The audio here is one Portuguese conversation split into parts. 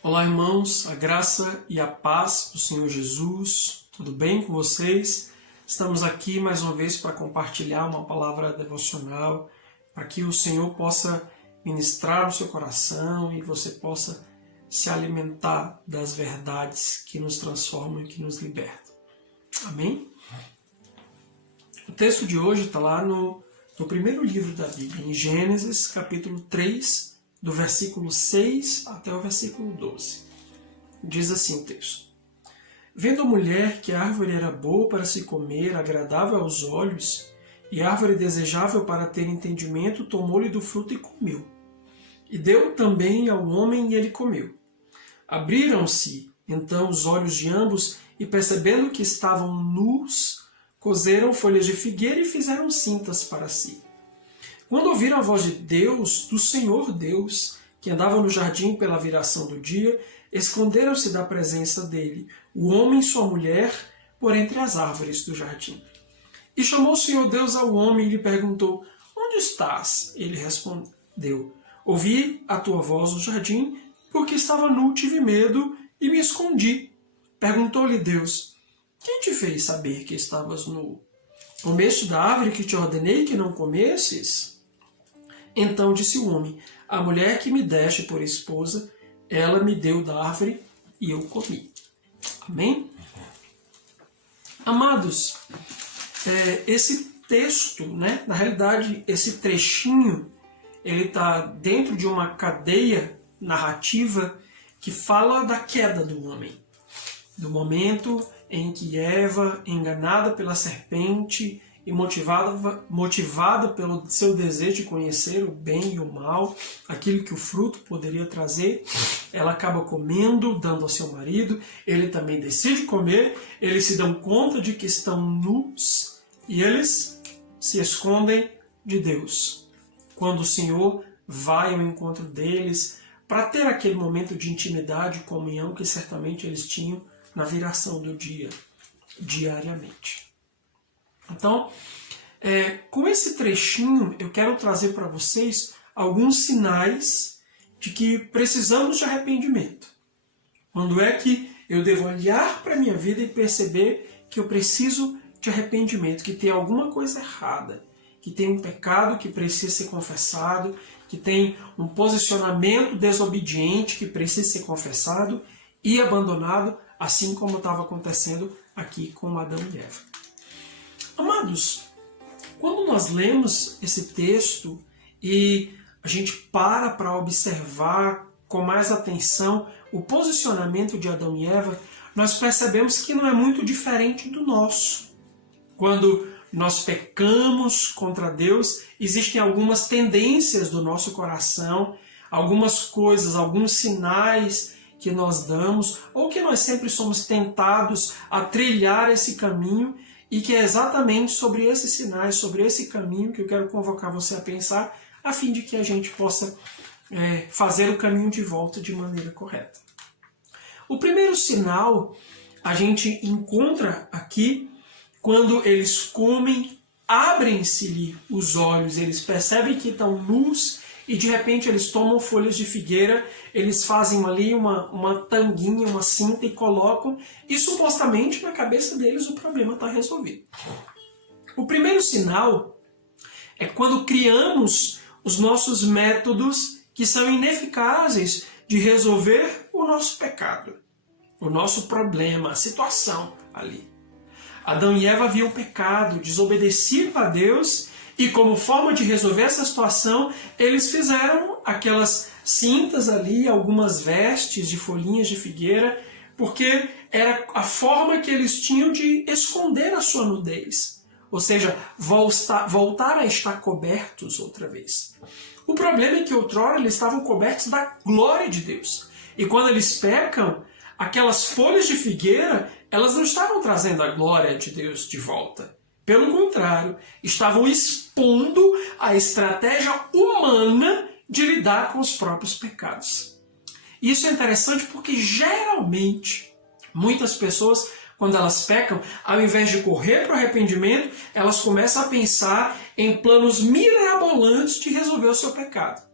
Olá, irmãos, a graça e a paz do Senhor Jesus, tudo bem com vocês? Estamos aqui mais uma vez para compartilhar uma palavra devocional, para que o Senhor possa ministrar no seu coração e você possa se alimentar das verdades que nos transformam e que nos libertam. Amém? O texto de hoje está lá no primeiro livro da Bíblia, em Gênesis, capítulo 3, do versículo 6 até o versículo 12. Diz assim o texto: Vendo a mulher que a árvore era boa para se comer, agradável aos olhos, e árvore desejável para ter entendimento, tomou-lhe do fruto e comeu. E deu também ao homem, e ele comeu. Abriram-se então os olhos de ambos, e percebendo que estavam nus, coseram folhas de figueira e fizeram cintas para si. Quando ouviram a voz de Deus, do Senhor Deus, que andava no jardim pela viração do dia, esconderam-se da presença dele, o homem e sua mulher, por entre as árvores do jardim. E chamou o Senhor Deus ao homem e lhe perguntou: Onde estás? Ele respondeu: Ouvi a tua voz no jardim, porque estava nu, tive medo e me escondi. Perguntou-lhe Deus: Quem te fez saber que estavas nu? Comeste da árvore que te ordenei que não comesses? Então disse o homem: A mulher que me deste por esposa, ela me deu da árvore e eu comi. Amém? Amados, esse texto, na realidade, esse trechinho, ele está dentro de uma cadeia narrativa que fala da queda do homem. Do momento em que Eva, enganada pela serpente e motivada pelo seu desejo de conhecer o bem e o mal, aquilo que o fruto poderia trazer, ela acaba comendo, dando ao seu marido, ele também decide comer, eles se dão conta de que estão nus e eles se escondem de Deus. Quando o Senhor vai ao encontro deles para ter aquele momento de intimidade e comunhão que certamente eles tinham na viração do dia, diariamente. Então, com esse trechinho, eu quero trazer para vocês alguns sinais de que precisamos de arrependimento. Quando é que eu devo olhar para a minha vida e perceber que eu preciso de arrependimento, que tem alguma coisa errada, que tem um pecado que precisa ser confessado, que tem um posicionamento desobediente que precisa ser confessado e abandonado, assim como estava acontecendo aqui com Adão e Eva. Amados, quando nós lemos esse texto e a gente para observar com mais atenção o posicionamento de Adão e Eva, nós percebemos que não é muito diferente do nosso. Quando nós pecamos contra Deus, existem algumas tendências do nosso coração, algumas coisas, alguns sinais que nós damos, ou que nós sempre somos tentados a trilhar esse caminho, e que é exatamente sobre esses sinais, sobre esse caminho que eu quero convocar você a pensar, a fim de que a gente possa fazer o caminho de volta de maneira correta. O primeiro sinal a gente encontra aqui quando eles comem, abrem-se-lhe os olhos, eles percebem que estão nus e de repente eles tomam folhas de figueira, eles fazem ali uma tanguinha, uma cinta e colocam, e supostamente na cabeça deles o problema está resolvido. O primeiro sinal é quando criamos os nossos métodos que são ineficazes de resolver o nosso pecado, o nosso problema, a situação ali. Adão e Eva haviam pecado, desobedecido a Deus, e como forma de resolver essa situação, eles fizeram aquelas cintas ali, algumas vestes de folhinhas de figueira, porque era a forma que eles tinham de esconder a sua nudez. Ou seja, voltar a estar cobertos outra vez. O problema é que outrora eles estavam cobertos da glória de Deus. E quando eles pecam, aquelas folhas de figueira, elas não estavam trazendo a glória de Deus de volta. Pelo contrário, estavam expondo a estratégia humana de lidar com os próprios pecados. Isso é interessante porque geralmente muitas pessoas, quando elas pecam, ao invés de correr para o arrependimento, elas começam a pensar em planos mirabolantes de resolver o seu pecado.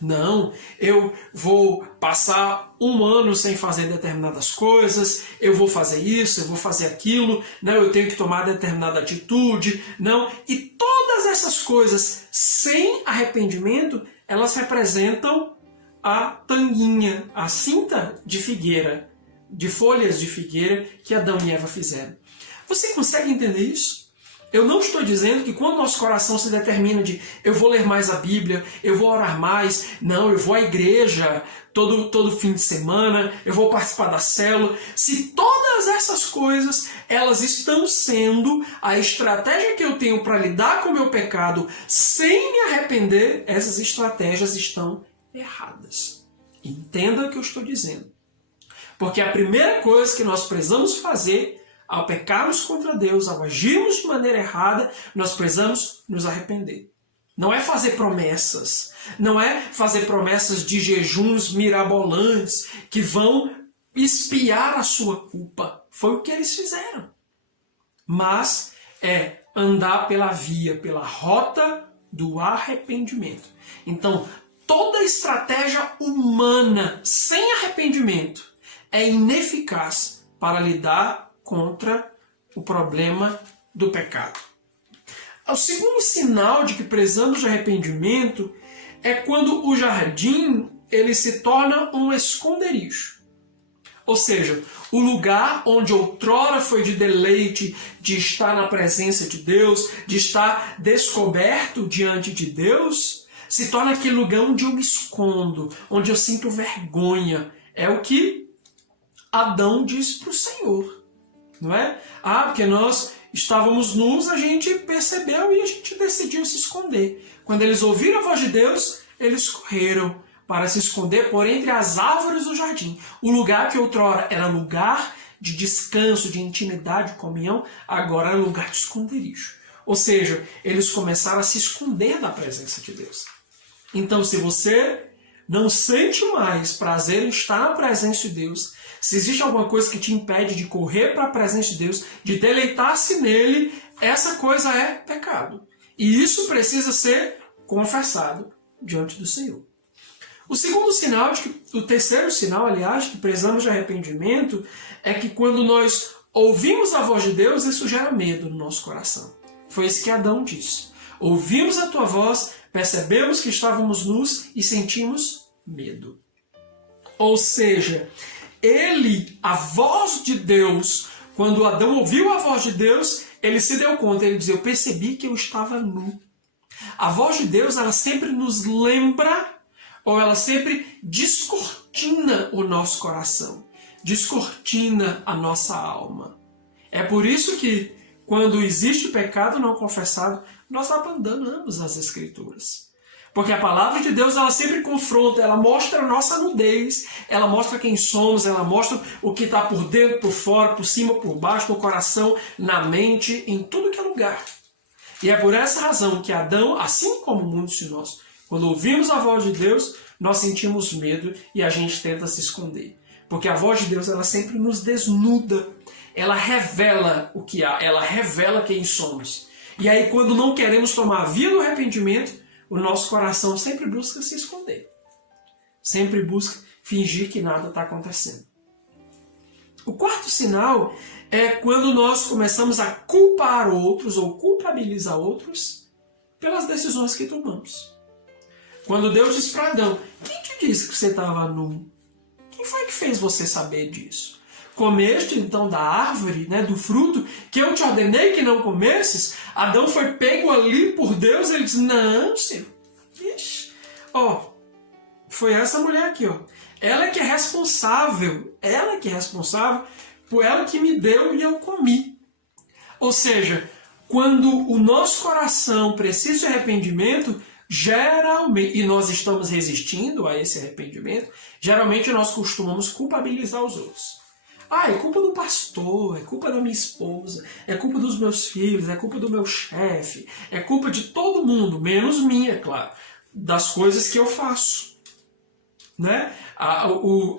Não, eu vou passar um ano sem fazer determinadas coisas, eu vou fazer isso, eu vou fazer aquilo, não, eu tenho que tomar determinada atitude, não. E todas essas coisas sem arrependimento, elas representam a tanguinha, a cinta de figueira, de folhas de figueira que Adão e Eva fizeram. Você consegue entender isso? Eu não estou dizendo que quando nosso coração se determina de eu vou ler mais a Bíblia, eu vou orar mais, não, eu vou à igreja todo fim de semana, eu vou participar da célula. Se todas essas coisas, elas estão sendo a estratégia que eu tenho para lidar com o meu pecado sem me arrepender, essas estratégias estão erradas. Entenda o que eu estou dizendo. Porque a primeira coisa que nós precisamos fazer ao pecarmos contra Deus, ao agirmos de maneira errada, nós precisamos nos arrepender. Não é fazer promessas. Não é fazer promessas de jejuns mirabolantes que vão expiar a sua culpa. Foi o que eles fizeram. Mas é andar pela via, pela rota do arrependimento. Então, toda estratégia humana sem arrependimento é ineficaz para lidar contra o problema do pecado. O segundo sinal de que precisamos de arrependimento é quando o jardim ele se torna um esconderijo. Ou seja, o lugar onde outrora foi de deleite, de estar na presença de Deus, de estar descoberto diante de Deus, se torna aquele lugar onde eu me escondo, onde eu sinto vergonha. É o que Adão diz para o Senhor. Não é? Porque nós estávamos nus, a gente percebeu e a gente decidiu se esconder. Quando eles ouviram a voz de Deus, eles correram para se esconder por entre as árvores do jardim. O lugar que outrora era lugar de descanso, de intimidade, de comunhão, agora era lugar de esconderijo. Ou seja, eles começaram a se esconder da presença de Deus. Então, se você não sente mais prazer em estar na presença de Deus, se existe alguma coisa que te impede de correr para a presença de Deus, de deleitar-se nele, essa coisa é pecado. E isso precisa ser confessado diante do Senhor. O terceiro sinal, aliás, que precisamos de arrependimento, é que quando nós ouvimos a voz de Deus, isso gera medo no nosso coração. Foi isso que Adão disse. Ouvimos a tua voz, percebemos que estávamos nus e sentimos medo. Ou seja, a voz de Deus, quando Adão ouviu a voz de Deus, ele se deu conta, ele dizia, eu percebi que eu estava nu. A voz de Deus, ela sempre nos lembra, ou ela sempre descortina o nosso coração, descortina a nossa alma. É por isso que, quando existe pecado não confessado, nós abandonamos as Escrituras. Porque a palavra de Deus, ela sempre confronta, ela mostra a nossa nudez, ela mostra quem somos, ela mostra o que está por dentro, por fora, por cima, por baixo, no coração, na mente, em tudo que é lugar. E é por essa razão que Adão, assim como muitos de nós, quando ouvimos a voz de Deus, nós sentimos medo e a gente tenta se esconder. Porque a voz de Deus, ela sempre nos desnuda, ela revela o que há, ela revela quem somos. E aí, quando não queremos tomar a via do arrependimento, o nosso coração sempre busca se esconder. Sempre busca fingir que nada está acontecendo. O quarto sinal é quando nós começamos a culpar outros ou culpabilizar outros pelas decisões que tomamos. Quando Deus diz para Adão, quem te disse que você estava nu? Quem foi que fez você saber disso? Comeste então da árvore, do fruto, que eu te ordenei que não comesses? Adão foi pego ali por Deus, ele disse, não, Senhor. Ixi. Foi essa mulher aqui, Ela que é responsável, por ela que me deu e eu comi. Ou seja, quando o nosso coração precisa de arrependimento, geralmente, e nós estamos resistindo a esse arrependimento, geralmente nós costumamos culpabilizar os outros. É culpa do pastor, é culpa da minha esposa, é culpa dos meus filhos, é culpa do meu chefe, é culpa de todo mundo, menos minha, claro, das coisas que eu faço.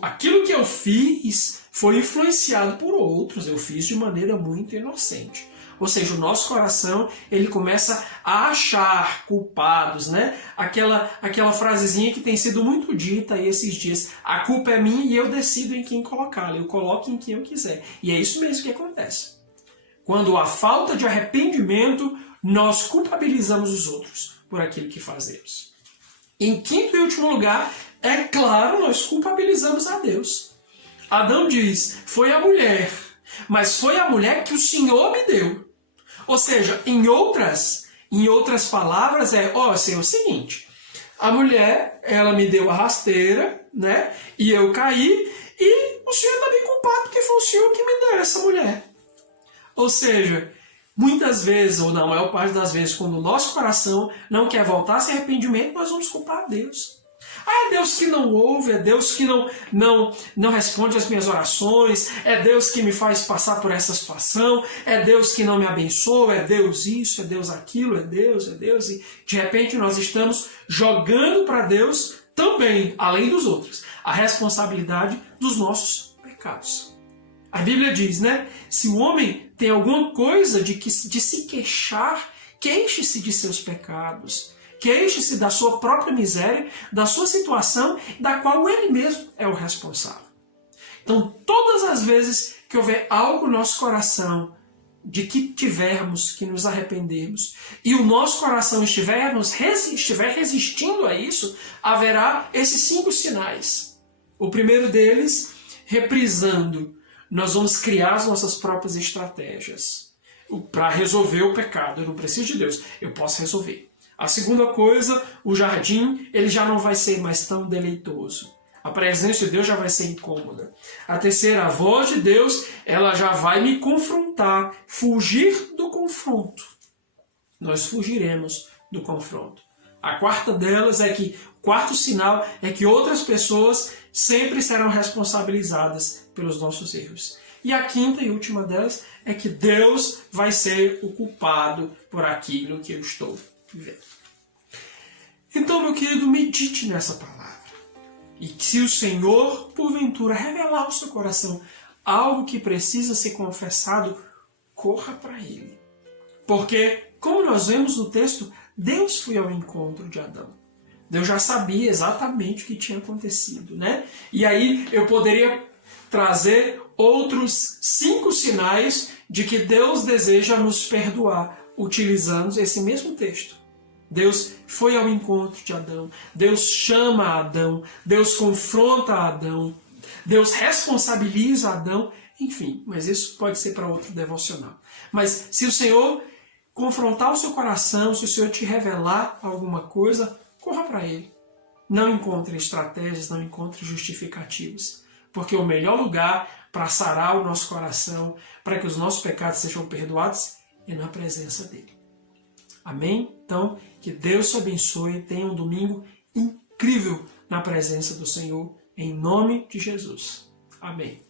Aquilo que eu fiz foi influenciado por outros, eu fiz de maneira muito inocente. Ou seja, o nosso coração, ele começa a achar culpados, né? Aquela frasezinha que tem sido muito dita aí esses dias. A culpa é minha e eu decido em quem colocá-la. Eu coloco em quem eu quiser. E é isso mesmo que acontece. Quando há falta de arrependimento, nós culpabilizamos os outros por aquilo que fazemos. Em quinto e último lugar, é claro, nós culpabilizamos a Deus. Adão diz, foi a mulher, mas foi a mulher que o Senhor me deu. Ou seja, em outras palavras, Senhor, é o seguinte, a mulher, ela me deu a rasteira, né, e eu caí, e o Senhor está bem culpado, porque foi o Senhor que me deu essa mulher. Ou seja, muitas vezes, ou na maior parte das vezes, quando o nosso coração não quer voltar a esse arrependimento, nós vamos culpar a Deus. É Deus que não ouve, é Deus que não responde às minhas orações, é Deus que me faz passar por essa situação, é Deus que não me abençoa, é Deus isso, é Deus aquilo, é Deus, e de repente nós estamos jogando para Deus também, além dos outros, a responsabilidade dos nossos pecados. A Bíblia diz, né? Se o homem tem alguma coisa de se queixar, queixe-se de seus pecados. Queixe-se da sua própria miséria, da sua situação, da qual ele mesmo é o responsável. Então, todas as vezes que houver algo no nosso coração, de que tivermos que nos arrependermos, e o nosso coração estiver resistindo a isso, haverá esses 5 sinais. O primeiro deles, reprisando, nós vamos criar as nossas próprias estratégias para resolver o pecado. Eu não preciso de Deus, eu posso resolver. A segunda coisa, o jardim, ele já não vai ser mais tão deleitoso. A presença de Deus já vai ser incômoda. A terceira, a voz de Deus, ela já vai me confrontar, fugir do confronto. Nós fugiremos do confronto. A quarta delas o quarto sinal é que outras pessoas sempre serão responsabilizadas pelos nossos erros. E a quinta e última delas é que Deus vai ser o culpado por aquilo que eu estou vivendo. Então, meu querido, medite nessa palavra. E que se o Senhor, porventura, revelar ao seu coração algo que precisa ser confessado, corra para Ele. Porque, como nós vemos no texto, Deus foi ao encontro de Adão. Deus já sabia exatamente o que tinha acontecido, né? E aí eu poderia trazer outros 5 sinais de que Deus deseja nos perdoar, utilizando esse mesmo texto. Deus foi ao encontro de Adão, Deus chama Adão, Deus confronta Adão, Deus responsabiliza Adão, enfim, mas isso pode ser para outro devocional. Mas se o Senhor confrontar o seu coração, se o Senhor te revelar alguma coisa, corra para Ele. Não encontre estratégias, não encontre justificativas, porque o melhor lugar para sarar o nosso coração, para que os nossos pecados sejam perdoados, é na presença dEle. Amém? Então, que Deus te abençoe, tenha um domingo incrível na presença do Senhor, em nome de Jesus. Amém.